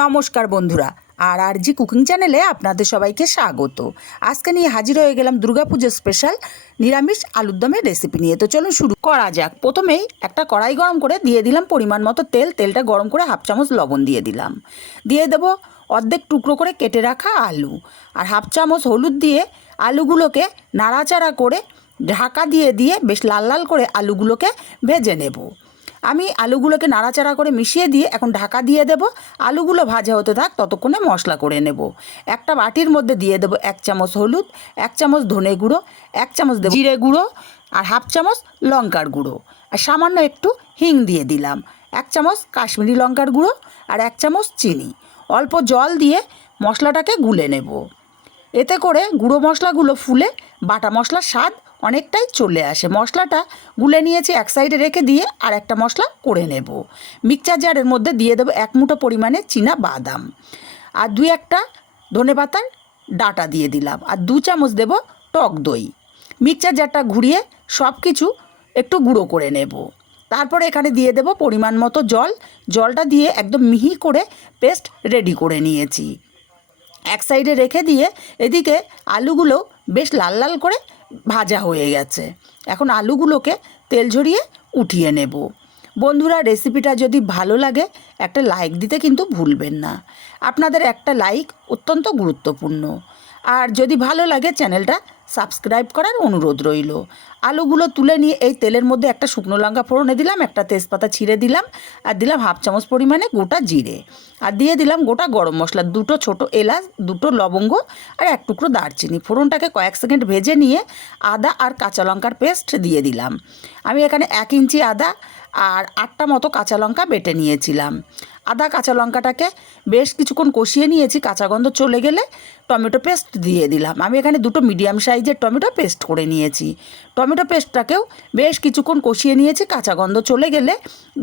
নমস্কার বন্ধুরা, আর আর জি কুকিং চ্যানেলে আপনাদের সবাইকে স্বাগত। আজকে নিয়ে হাজির হয়ে গেলাম দুর্গাপুজোর স্পেশাল নিরামিষ আলুর দমের রেসিপি নিয়ে। তো চলুন শুরু করা যাক। প্রথমেই একটা কড়াই গরম করে দিয়ে দিলাম পরিমাণ মতো তেল। তেলটা গরম করে হাফ চামচ লবণ দিয়ে দিলাম। দিয়ে দেবো অর্ধেক টুকরো করে কেটে রাখা আলু। আর হাফ চামচ হলুদ দিয়ে আলুগুলোকে নাড়াচাড়া করে ঢাকা দিয়ে দিয়ে বেশ লাল লাল করে আলুগুলোকে ভেজে নেব। আমি আলুগুলোকে নাড়াচাড়া করে মিশিয়ে দিয়ে এখন ঢাকা দিয়ে দেব। আলুগুলো ভাজা হতে থাক, ততক্ষণে মশলা করে নেব। একটা বাটির মধ্যে দিয়ে দেবো এক চামচ হলুদ, এক চামচ ধনে গুঁড়ো, এক চামচ জিরে গুঁড়ো আর হাফ চামচ লঙ্কার গুঁড়ো। আর সামান্য একটু হিং দিয়ে দিলাম। এক চামচ কাশ্মীরি লঙ্কার গুঁড়ো আর এক চামচ চিনি। অল্প জল দিয়ে মশলাটাকে গুলে নেব। এতে করে গুঁড়ো মশলাগুলো ফুলে বাটা মশলার স্বাদ অনেকটাই চলে আসে। মশলাটা গুলে নিয়েছি এক সাইডে রেখে দিয়ে আর একটা মশলা করে নেব। মিক্সচার জারের মধ্যে দিয়ে দেবো এক মুঠো পরিমাণে চীনা বাদাম। আর দুই একটা ধনে পাতার ডাটা দিয়ে দিলাম। আর দু চামচ দেব টক দই। মিক্সচার জারটা ঘুরিয়ে সব কিছু একটু গুঁড়ো করে নেব। তারপরে এখানে দিয়ে দেব পরিমাণ মতো জল। জলটা দিয়ে একদম মিহি করে পেস্ট রেডি করে নিয়েছি। এক সাইডে রেখে দিয়ে এদিকে আলুগুলো বেশ লাল লাল করে ভাজা হয়ে গেছে। এখন আলুগুলোকে তেল ঝরিয়ে উঠিয়ে নেব। বন্ধুরা, রেসিপিটা যদি ভালো লাগে, একটা লাইক দিতে কিন্তু ভুলবেন না। আপনাদের একটা লাইক অত্যন্ত গুরুত্বপূর্ণ। আর যদি ভালো লাগে, চ্যানেলটা সাবস্ক্রাইব করার অনুরোধ রইল। আলুগুলো তুলে নিয়ে এই তেলের মধ্যে একটা শুকনো লঙ্কা ফোড়নে দিলাম, একটা তেজপাতা ছিঁড়ে দিলাম, আর দিলাম হাফ চামচ পরিমাণে গোটা জিরে। আর দিয়ে দিলাম গোটা গরম মশলা, দুটো ছোট এলাচ, দুটো লবঙ্গ, আর এক টুকরো দারচিনি। ফোড়নটাকে কয়েক সেকেন্ড ভেজে নিয়ে আদা আর কাঁচা লঙ্কার পেস্ট দিয়ে দিলাম। আমি এখানে এক ইঞ্চি আদা আর আটটা মতো কাঁচা লঙ্কা বেটে নিয়েছিলাম। আদা কাঁচা লঙ্কাটাকে বেশ কিছুক্ষণ কষিয়ে নিয়েছি, কাঁচা গন্ধ চলে গেলে টমেটো পেস্ট দিয়ে দিলাম। আমি এখানে দুটো মিডিয়াম সাইজের টমেটো পেস্ট করে নিয়েছি। টমেটো পেস্টটাকেও বেশ কিছুক্ষণ কষিয়ে নিয়েছি, কাঁচা গন্ধ চলে গেলে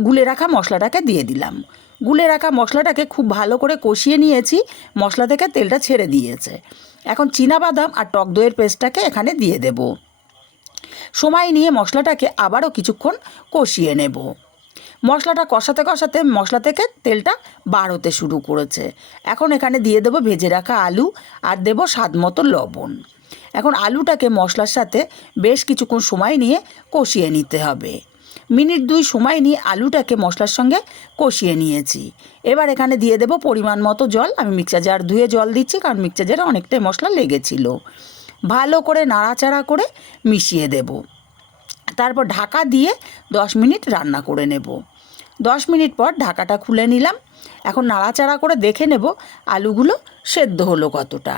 গুলে রাখা মশলাটাকে দিয়ে দিলাম। গুলে রাখা মশলাটাকে খুব ভালো করে কষিয়ে নিয়েছি, মশলা থেকে তেলটা ছেড়ে দিয়েছে। এখন বাদাম আর টক দইয়ের পেস্টটাকে এখানে দিয়ে দেবো। সময় নিয়ে মশলাটাকে আবারও কিছুক্ষণ কষিয়ে নেব। মশলাটা কষাতে কষাতে মশলা থেকে তেলটা বার হতে শুরু করেছে। এখন এখানে দিয়ে দেবো ভেজে রাখা আলু আর দেবো স্বাদ মতো লবণ। এখন আলুটাকে মশলার সাথে বেশ কিছুক্ষণ সময় নিয়ে কষিয়ে নিতে হবে। মিনিট দুই সময় নিয়ে আলুটাকে মশলার সঙ্গে কষিয়ে নিয়েছি। এবার এখানে দিয়ে দেবো পরিমাণ মতো জল। আমি মিক্সার জার ধুয়ে জল দিচ্ছি কারণ মিক্সার জারে অনেকটাই মশলা লেগেছিল। ভালো করে নাড়াচাড়া করে মিশিয়ে দেব। তারপর ঢাকা দিয়ে দশ মিনিট রান্না করে নেব। দশ মিনিট পর ঢাকাটা খুলে নিলাম। এখন নাড়াচাড়া করে দেখে নেব আলুগুলো সেদ্ধ হলো কতটা।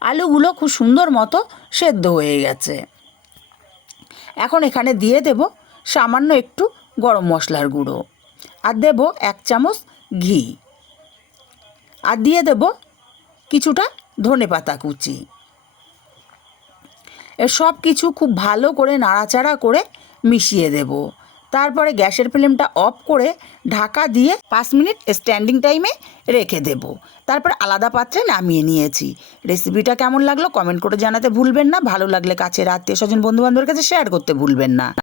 আলুগুলো খুব সুন্দর মতো সেদ্ধ হয়ে গেছে। এখন এখানে দিয়ে দেব সামান্য একটু গরম মশলার গুঁড়ো আর দেব এক চামচ ঘি আর দিয়ে দেব কিছুটা ধনে পাতা কুচি। সব কিছু খুব ভালো করে নাড়াচাড়া করে মিশিয়ে দেব। তারপরে গ্যাসের ফ্লেমটা অফ করে ঢাকা দিয়ে পাঁচ মিনিট স্ট্যান্ডিং টাইমে রেখে দেব। তারপর আলাদা পাত্রে নামিয়ে নিয়েছি। রেসিপিটা কেমন লাগল কমেন্ট করে জানাতে ভুলবেন না। ভালো লাগলে কাছের আত্মীয় স্বজন বন্ধুবান্ধবের কাছে শেয়ার করতে ভুলবেন না।